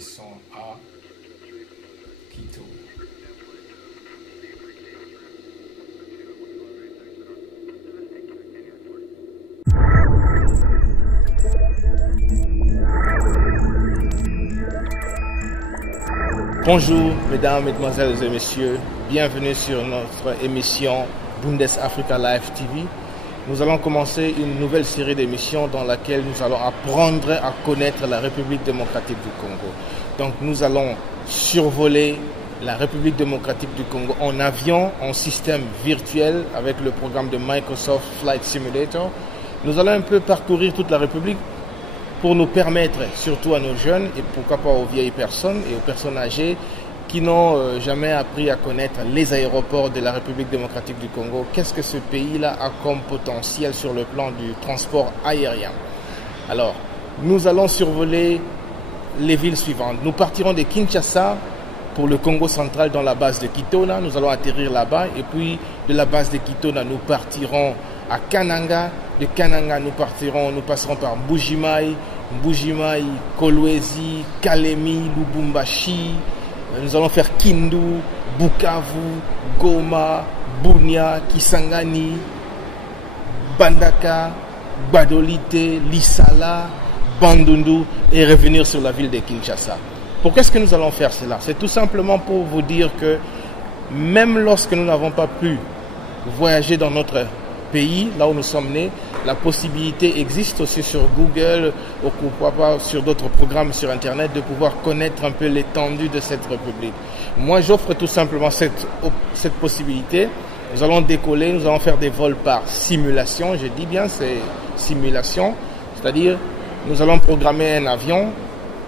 sont à Quito. Bonjour mesdames, mesdemoiselles et messieurs, bienvenue sur notre émission Bundes Africa Live TV. Nous allons commencer une nouvelle série d'émissions dans laquelle nous allons apprendre à connaître la République démocratique du Congo. Donc nous allons survoler la République démocratique du Congo en avion, en système virtuel avec le programme de Microsoft Flight Simulator. Nous allons un peu parcourir toute la République pour nous permettre, surtout à nos jeunes et pourquoi pas aux vieilles personnes et aux personnes âgées qui n'ont jamais appris à connaître les aéroports de la République démocratique du Congo, qu'est-ce que ce pays-là a comme potentiel sur le plan du transport aérien. Alors, nous allons survoler les villes suivantes. Nous partirons de Kinshasa pour le Congo central dans la base de Kitona. Nous allons atterrir là-bas et puis de la base de Kitona, nous partirons à Kananga. De Kananga, nous passerons par Mbujimayi, Kolwezi, Kalemi, Lubumbashi. Nous allons faire Kindu, Bukavu, Goma, Bunia, Kisangani, Bandaka, Badolite, Lissala, Bandundu et revenir sur la ville de Kinshasa. Pourquoi est-ce que nous allons faire cela? C'est tout simplement pour vous dire que même lorsque nous n'avons pas pu voyager dans notre pays, là où nous sommes nés, la possibilité existe aussi sur Google ou pourquoi pas sur d'autres programmes sur Internet de pouvoir connaître un peu l'étendue de cette République. Moi, j'offre tout simplement cette possibilité. Nous allons décoller, nous allons faire des vols par simulation. Je dis bien, c'est simulation. C'est-à-dire, nous allons programmer un avion,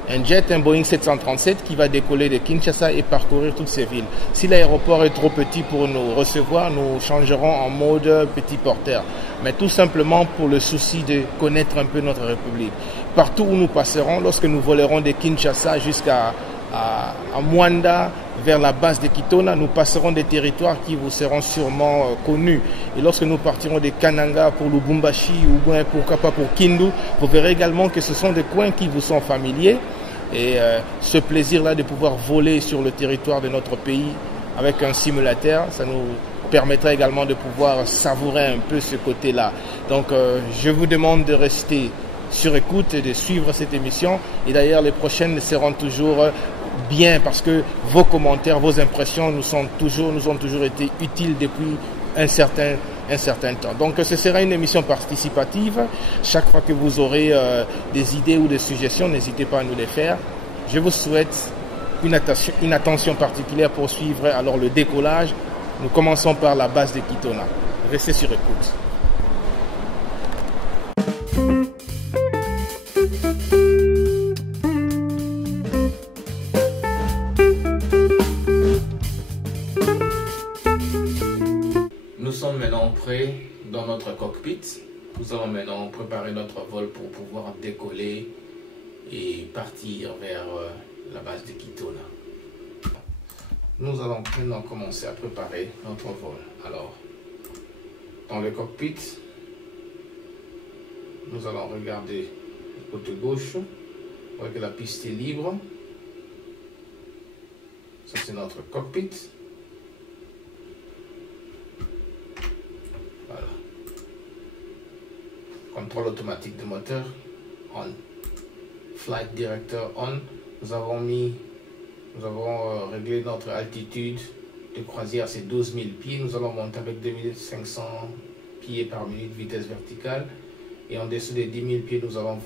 un jet, un Boeing 737 qui va décoller de Kinshasa et parcourir toutes ces villes. Si l'aéroport est trop petit pour nous recevoir, nous changerons en mode petit porteur. Mais tout simplement pour le souci de connaître un peu notre République. Partout où nous passerons, lorsque nous volerons de Kinshasa jusqu'à Mwanda, vers la base de Kitona, nous passerons des territoires qui vous seront sûrement connus. Et lorsque nous partirons de Kananga pour Lubumbashi ou bien pourquoi pas pour Kindu, vous verrez également que ce sont des coins qui vous sont familiers. Et ce plaisir-là de pouvoir voler sur le territoire de notre pays avec un simulateur, ça nous permettra également de pouvoir savourer un peu ce côté-là. Donc je vous demande de rester sur écoute et de suivre cette émission. Et d'ailleurs, les prochaines seront toujours bien parce que vos commentaires, vos impressions nous ont toujours été utiles depuis un certain temps. Donc ce sera une émission participative. Chaque fois que vous aurez des idées ou des suggestions, n'hésitez pas à nous les faire. Je vous souhaite une attention particulière pour suivre alors le décollage. Nous commençons par la base de Kitona. Restez sur écoute. Nous sommes maintenant prêts dans notre cockpit. Nous allons maintenant préparer notre vol pour pouvoir décoller et partir vers la base de Kitona. Nous allons maintenant commencer à préparer notre vol. Alors, dans le cockpit, nous allons regarder le côté gauche. On voit que la piste est libre. Ça, c'est notre cockpit. Voilà. Contrôle automatique de moteur on. Flight director on. Nous avons réglé notre altitude de croisière, c'est 12 000 pieds. Nous allons monter avec 2500 pieds par minute, vitesse verticale. Et en dessous des 10 000 pieds, nous allons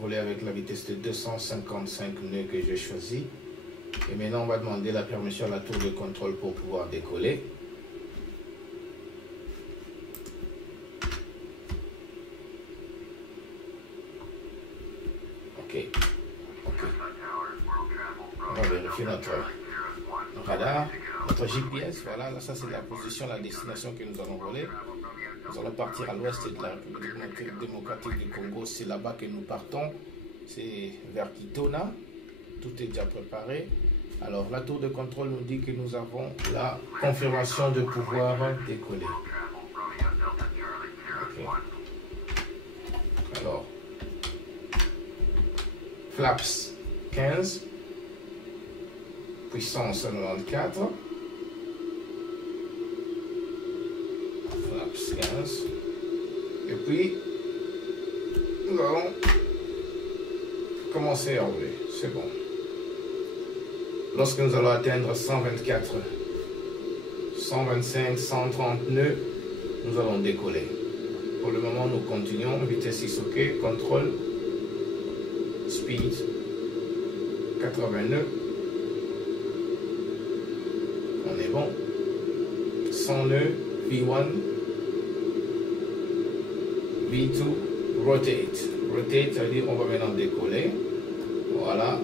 voler avec la vitesse de 255 nœuds que j'ai choisi. Et maintenant, on va demander la permission à la tour de contrôle pour pouvoir décoller. Ok. On va vérifier notre radar, notre GPS. Voilà, là, ça c'est la position, la destination que nous allons voler. Nous allons partir à l'ouest de la République démocratique du Congo. C'est là-bas que nous partons. C'est vers Kitona. Tout est déjà préparé. Alors, la tour de contrôle nous dit que nous avons la confirmation de pouvoir décoller. Okay. Alors, flaps 15, puissance 94. Flaps 15. Et puis, nous allons commencer à rouler. C'est bon. Lorsque nous allons atteindre 124, 125, 130 nœuds, nous allons décoller. Pour le moment, nous continuons. Vitesse 6, OK. Contrôle. Speed. 80 nœuds. On est bon. 100 nœuds. V1. V2. Rotate. Rotate, ça veut dire qu'on va maintenant décoller. Voilà.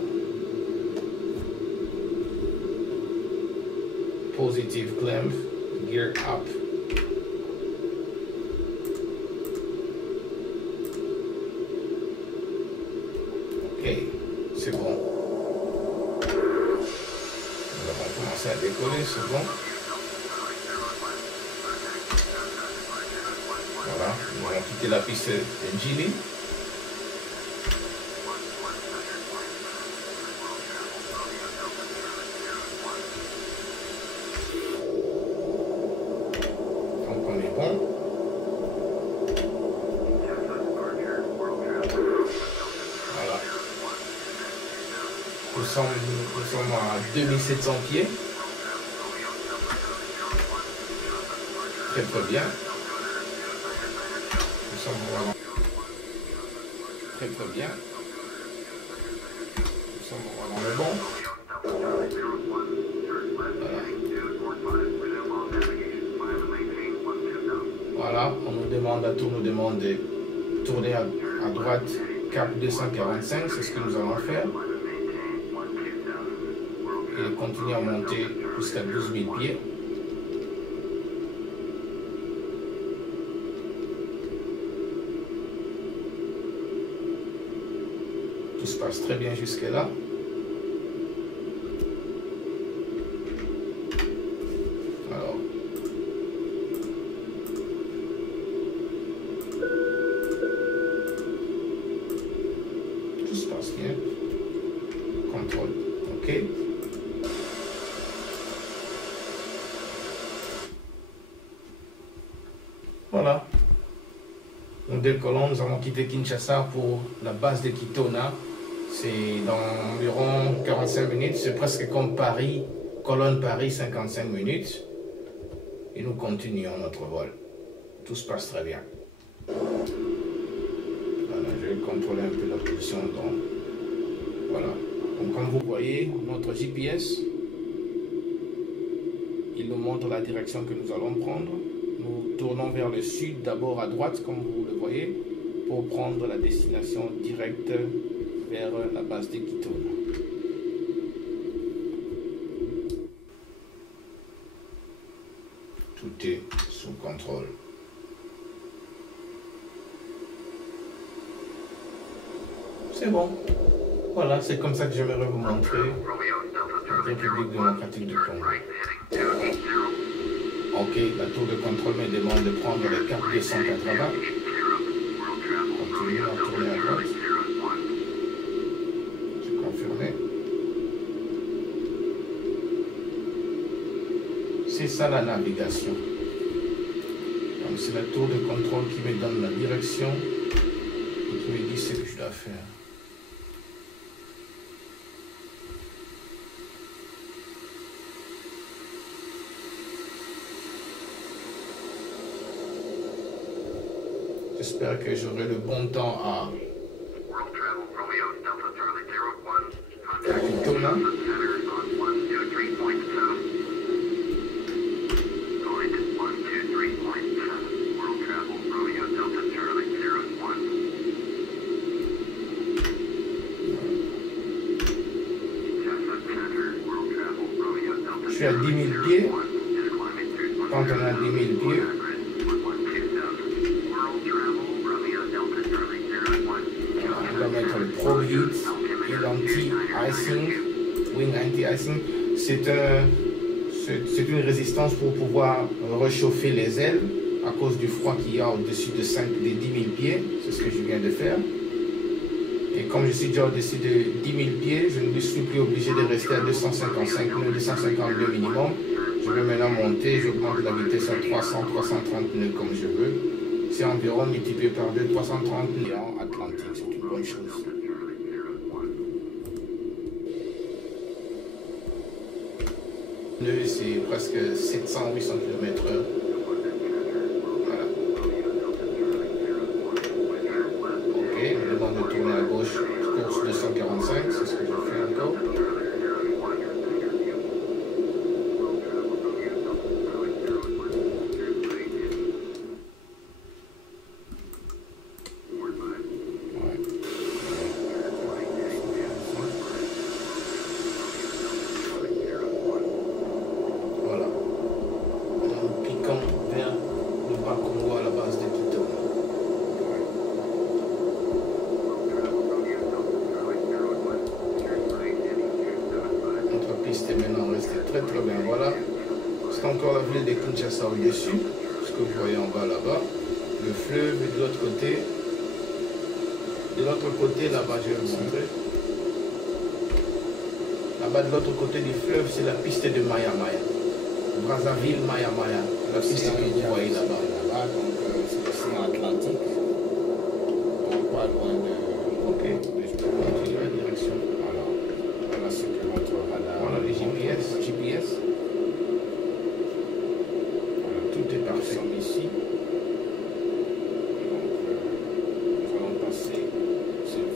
Positive clamp. Gear up. Ok, c'est bon. Nous avons commencé à décoller, c'est bon. Voilà, nous allons quitter la piste de Gili. Donc on est bon. Nous sommes à 2700 pieds. Très très bien. Nous sommes vraiment très très bien. Nous sommes vraiment le bon. Voilà, on nous demande à tout, nous demande de tourner à droite cap 245, c'est ce que nous allons faire. Et continuer à monter jusqu'à 12 000 pieds. Tout se passe très bien jusque là. Alors, tout se passe bien. Contrôle, OK. Voilà. Nous décollons, nous allons quitter Kinshasa pour la base de Kitona. C'est dans environ 45 minutes. C'est presque comme Paris, Cologne-Paris, 55 minutes. Et nous continuons notre vol. Tout se passe très bien. Voilà, je vais contrôler un peu la position. Voilà. Donc comme vous voyez, notre GPS, il nous montre la direction que nous allons prendre. Nous tournons vers le sud, d'abord à droite, comme vous le voyez, pour prendre la destination directe vers la base de Kitona. Tout est sous contrôle. C'est bon. Voilà, c'est comme ça que j'aimerais vous montrer la République démocratique du Congo. Ok, la tour de contrôle me demande de prendre le cap 280. Continuez à tourner à droite. J'ai confirmé. C'est ça la navigation. Donc c'est la tour de contrôle qui me donne la direction et qui me dit ce que je dois faire. J'espère que j'aurai le bon temps à Kitona. Je suis à 10 000 pieds. Quand on est à 10 000 pieds, on va mettre le Pro Heat et l'anti-icing, wing anti-icing. C'est une résistance pour pouvoir réchauffer les ailes à cause du froid qu'il y a au-dessus de 10 000 pieds. C'est ce que je viens de faire. Et comme je suis déjà au-dessus de 10 000 pieds, je ne suis plus obligé de rester à 255 nœuds, 252 minimum. Je vais maintenant monter, j'augmente la vitesse à 300, 330 nœuds comme je veux. C'est environ multiplié par 2, 330 nœuds en Atlantique, c'est une bonne chose. Nœuds, c'est presque 700-800 km/h. Voilà. Ok, je demande de tourner à gauche, course 245, c'est ce que je fais encore. Très bien, voilà. C'est encore la ville de Kinshasa au-dessus, ce que vous voyez en bas là-bas. Le fleuve est de l'autre côté. De l'autre côté, là-bas, je vais vous montrer. Là-bas, de l'autre côté du fleuve, c'est la piste de Maya Maya. Brazzaville, Maya Maya. La piste que vous voyez là-bas. Donc, c'est l'océan Atlantique. Donc, pas loin de. Ok, je peux continuer la direction. Alors, voilà ce que votre radar. Voilà les GPS. Voilà, tout est parfait. Nous sommes ici. Donc, nous allons passer.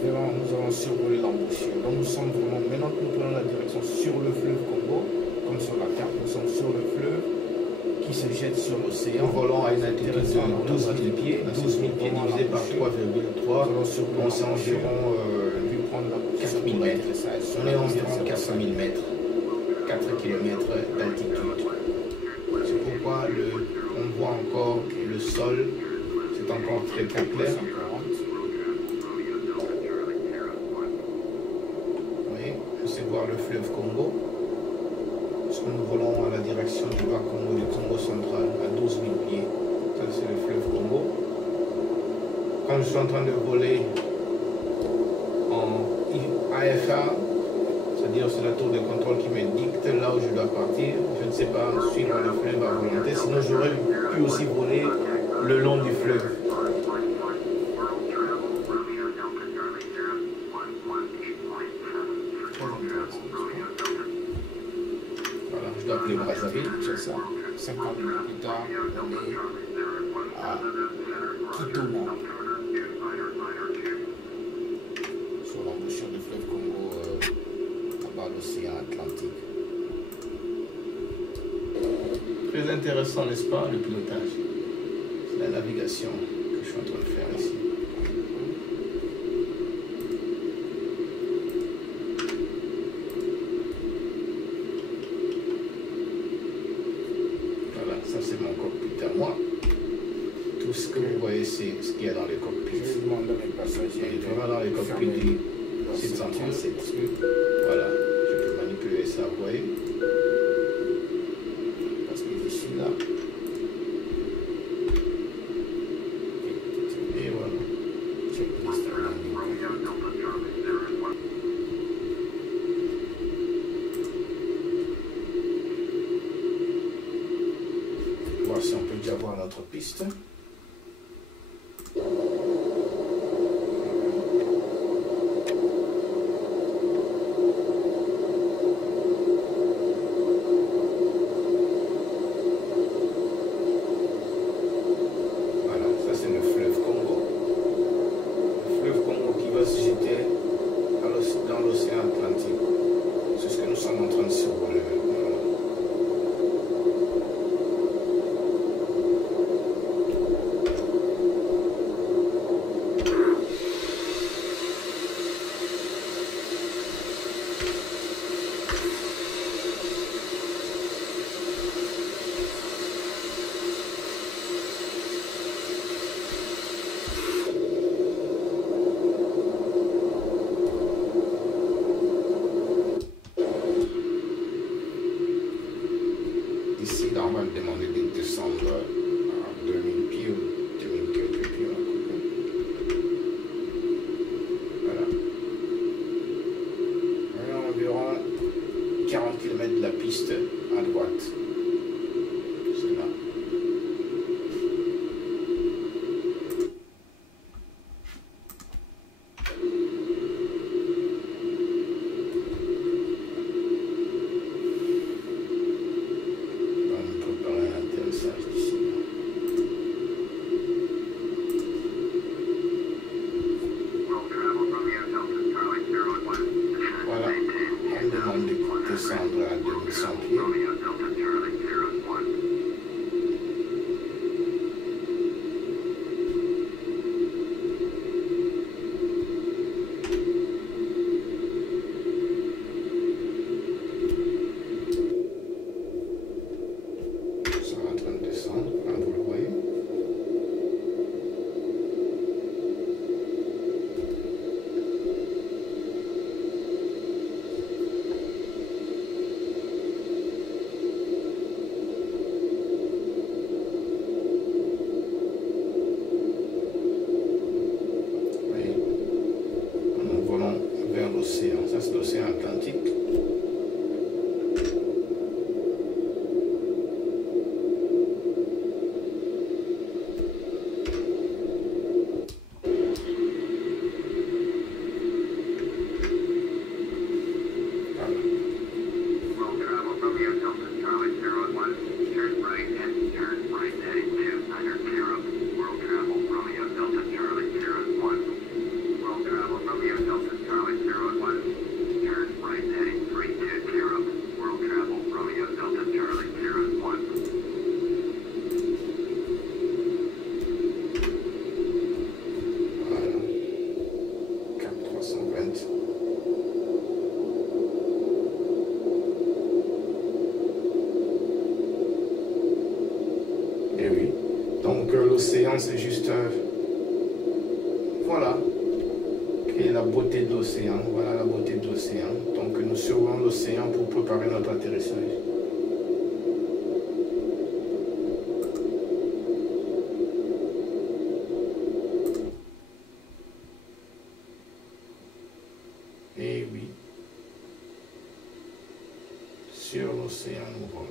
Vraiment, nous allons survoler l'embouchure. Donc nous sommes vraiment, maintenant que nous prenons la direction sur le fleuve Congo, comme sur la carte, nous sommes sur le fleuve qui se jette sur l'océan. Nous volons à une altitude de 12 000 pieds, 12 000 pieds divisé par 3,3. Nous allons c'est environ 4 000 mètres. On est environ 4 000 mètres, 4 km d'altitude. C'est pourquoi on voit encore le sol, c'est encore très clair. Voir le fleuve Congo, parce que nous volons à la direction du bas Congo, du Congo central, à 12 000 pieds. Ça, c'est le fleuve Congo. Quand je suis en train de voler en AFA, c'est-à-dire c'est la tour de contrôle qui me dicte là où je dois partir, je ne sais pas suivre le fleuve à volonté, sinon j'aurais pu aussi voler le long du fleuve. Voilà, je dois appeler Brazzaville, c'est ça. 50 minutes plus tard, on est à Kitona, sur l'embouchure du fleuve Congo, là-bas l'océan Atlantique. Très intéressant, n'est-ce pas, le pilotage. C'est la navigation que je suis en train de faire ici. C'est mon cockpit à moi. Tout ce que vous voyez, c'est ce qu'il y a dans les cockpits. Je demande à mes passagers. Vraiment dans les cockpits du 737. Voilà, je peux manipuler ça, vous voyez. Parce que je suis là. Et voilà. Checklist landing. Voir si on peut déjà voir notre piste. Voilà, ça c'est le fleuve Congo. Le fleuve Congo qui va se jeter dans l'océan Atlantique. C'est ce que nous sommes en train de survoler. Voilà. Donc l'océan, c'est juste... voilà. Et la beauté de l'océan. Voilà la beauté de l'océan. Donc nous survolons l'océan pour préparer notre atterrissage. Et oui. Sur l'océan, nous volons.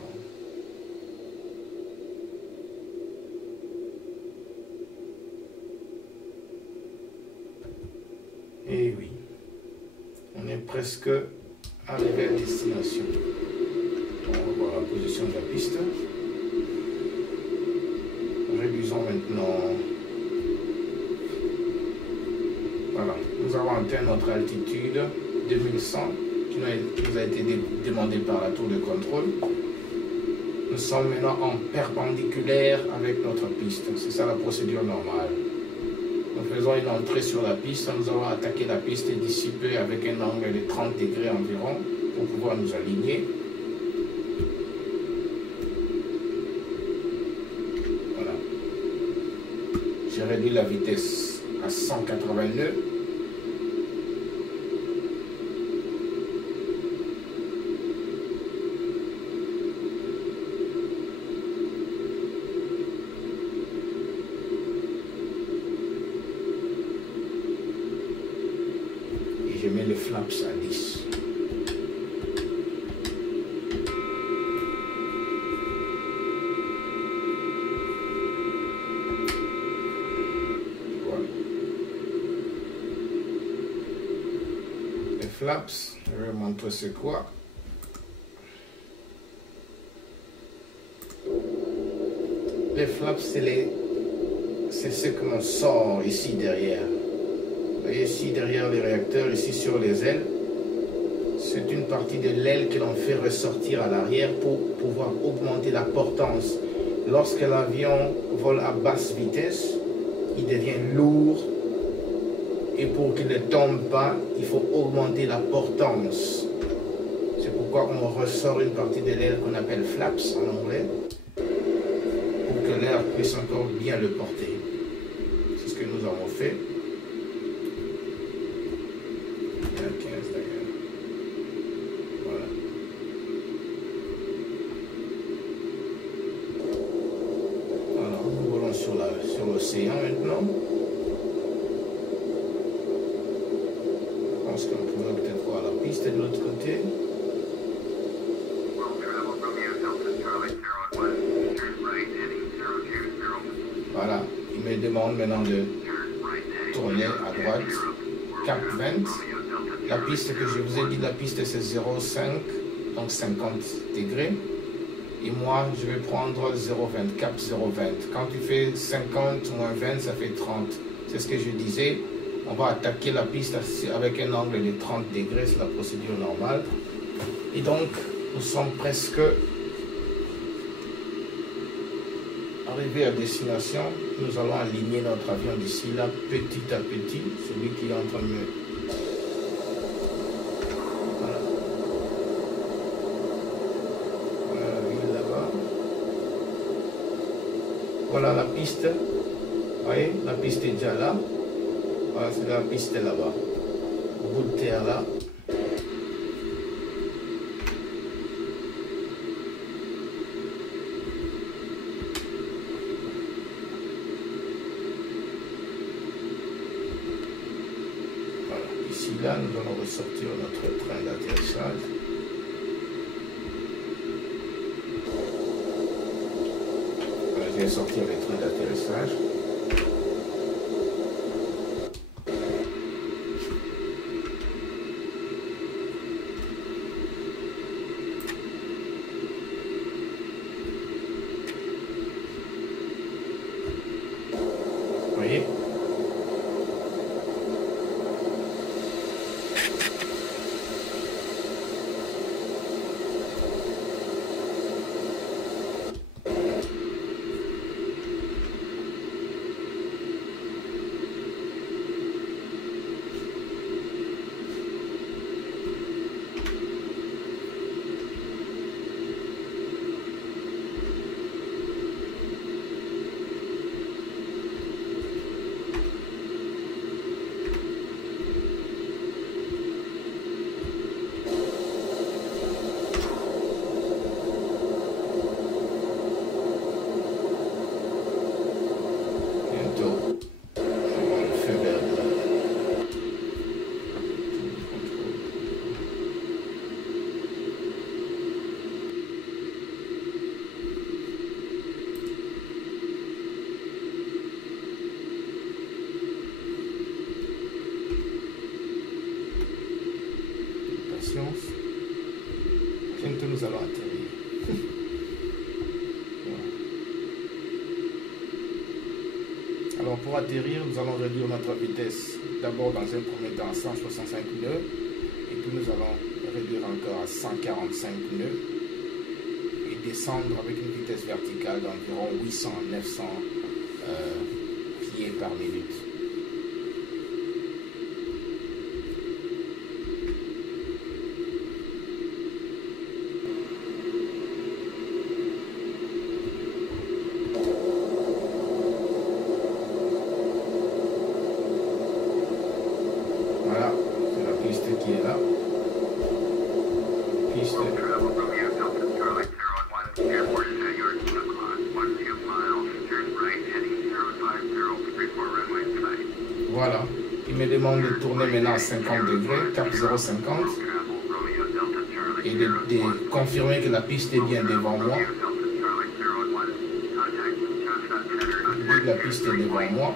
Et oui, on est presque arrivé à destination. On va voir la position de la piste. Réduisons maintenant. Voilà, nous avons atteint notre altitude 2100 qui nous a été demandée par la tour de contrôle. Nous sommes maintenant en perpendiculaire avec notre piste. C'est ça la procédure normale. Nous faisons une entrée sur la piste, nous allons attaquer la piste et dissiper avec un angle de 30 degrés environ pour pouvoir nous aligner. Voilà. J'ai réduit la vitesse à 180 nœuds. Je mets le flaps à 10. Voilà. Les flaps, je vais montrer c'est quoi. Les flaps, c'est ce que l'on sort ici derrière. Vous voyez ici derrière les réacteurs, ici sur les ailes, c'est une partie de l'aile que l'on fait ressortir à l'arrière pour pouvoir augmenter la portance. Lorsque l'avion vole à basse vitesse, il devient lourd et pour qu'il ne tombe pas, il faut augmenter la portance. C'est pourquoi on ressort une partie de l'aile qu'on appelle flaps en anglais pour que l'air puisse encore bien le porter. C'est ce que nous avons fait. Sur l'océan maintenant. Je pense qu'on pourrait peut-être voir la piste de l'autre côté. Voilà, il me demande maintenant de tourner à droite. Cap 20. La piste que je vous ai dit, la piste c'est 0,5, donc 50 degrés. Et moi, je vais prendre 0,20, cap 0,20. Quand tu fais 50 moins 20, ça fait 30. C'est ce que je disais. On va attaquer la piste avec un angle de 30 degrés, c'est la procédure normale. Et donc, nous sommes presque arrivés à destination. Nous allons aligner notre avion d'ici là, petit à petit. Celui qui est en train de me... Voilà la piste, vous voyez, la piste est déjà là. Voilà, c'est la piste là-bas. Bout de terre là. Voilà, ici là, nous allons ressortir notre train d'atterrissage. Je vais sortir les trains d'atterrissage. Vous voyez? Alors pour atterrir, nous allons réduire notre vitesse d'abord dans un premier temps à 165 nœuds et puis nous allons réduire encore à 145 nœuds et descendre avec une vitesse verticale d'environ 800-900 pieds par minute. Voilà, c'est la piste qui est là. Piste. Voilà, il me demande de tourner maintenant à 50 degrés, cap 050, et de confirmer que la piste est bien devant moi. Dès que la piste est devant moi,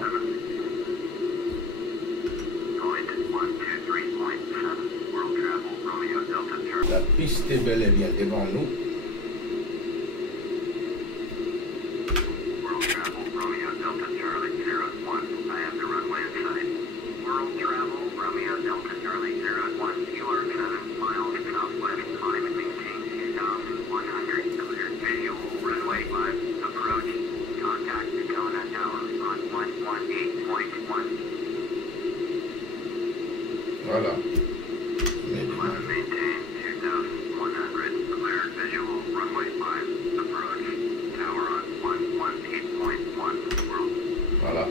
la piste est bel et bien devant nous. Voilà. Voilà.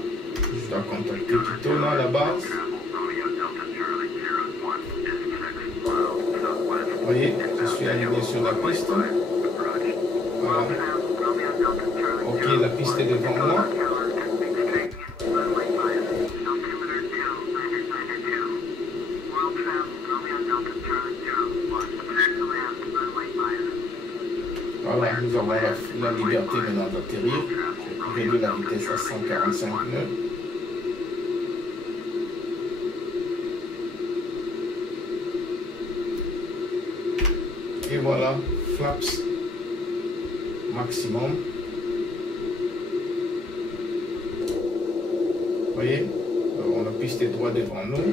Je dois contacter Kitona à la base. Vous voyez, je suis arrivé sur la piste. Voilà. Ok, la piste est devant moi. Voilà, nous avons la liberté maintenant d'atterrir. J'ai réduit la vitesse à 145 nœuds. Et voilà, flaps maximum. Vous voyez, on a piste droit devant nous.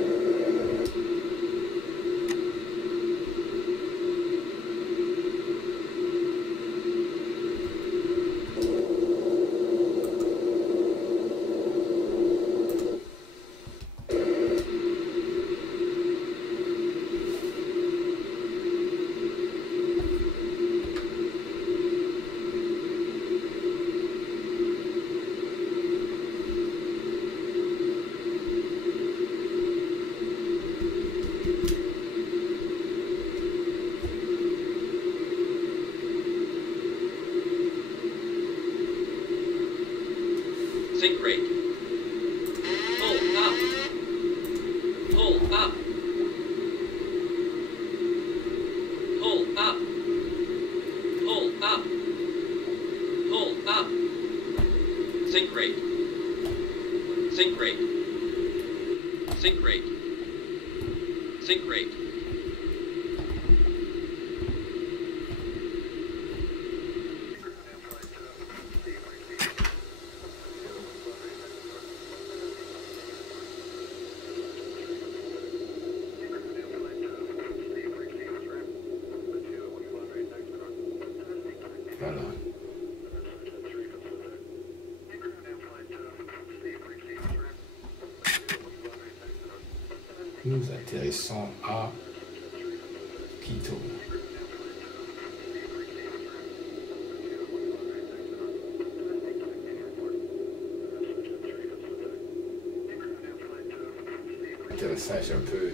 Sync rate. Pull up. Pull up. Pull up. Pull up. Pull up. Sync rate. Sync rate. Sync rate. Sync rate. Voilà. Nous atterrissons à Quito. Atterrissage un peu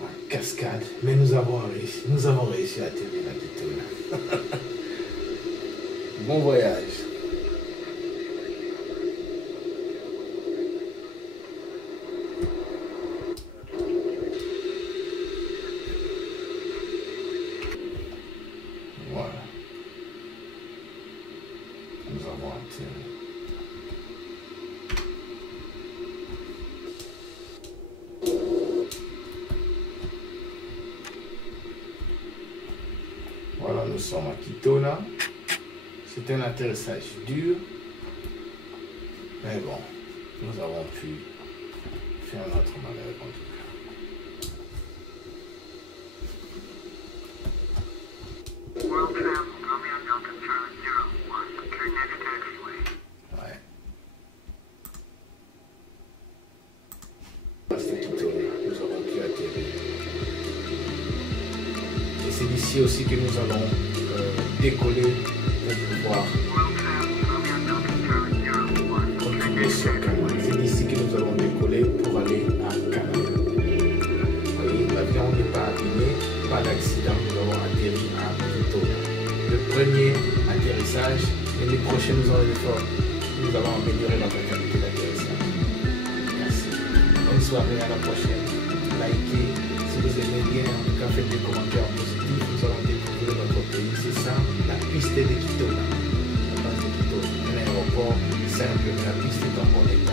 en cascade, mais nous avons réussi à atterrir à Quito. Bon voyage. Voilà. Nous avons atterri. Voilà, nous sommes à Kitona. C'est un atterrissage dur. Mais bon, nous avons pu faire notre manœuvre en tout cas. World Tram, Romeo Delta Charlie 01, turn next taxiway. Ouais. C'était tout tourné, nous avons pu atterrir. Et c'est d'ici aussi que nous allons décoller pour pouvoir World Tram, Romeo Delta Charlie 01, turn continuer next sur taxiway. Canal. C'est d'ici que nous allons décoller pour aller à Canal. Oui, l'avion n'est pas abîmé, pas d'accident, nous avons atterri à Pretoria. Le premier atterrissage, et les prochains nous allons améliorer notre qualité d'atterrissage. Merci. Bonne soirée, à la prochaine. Likez, si vous aimez bien, en tout cas faites des commentaires positifs, nous allons découvrir notre pays. C'est ça, la piste de Quito. La base de Quito, un aéroport simple, mais la piste est en bon état.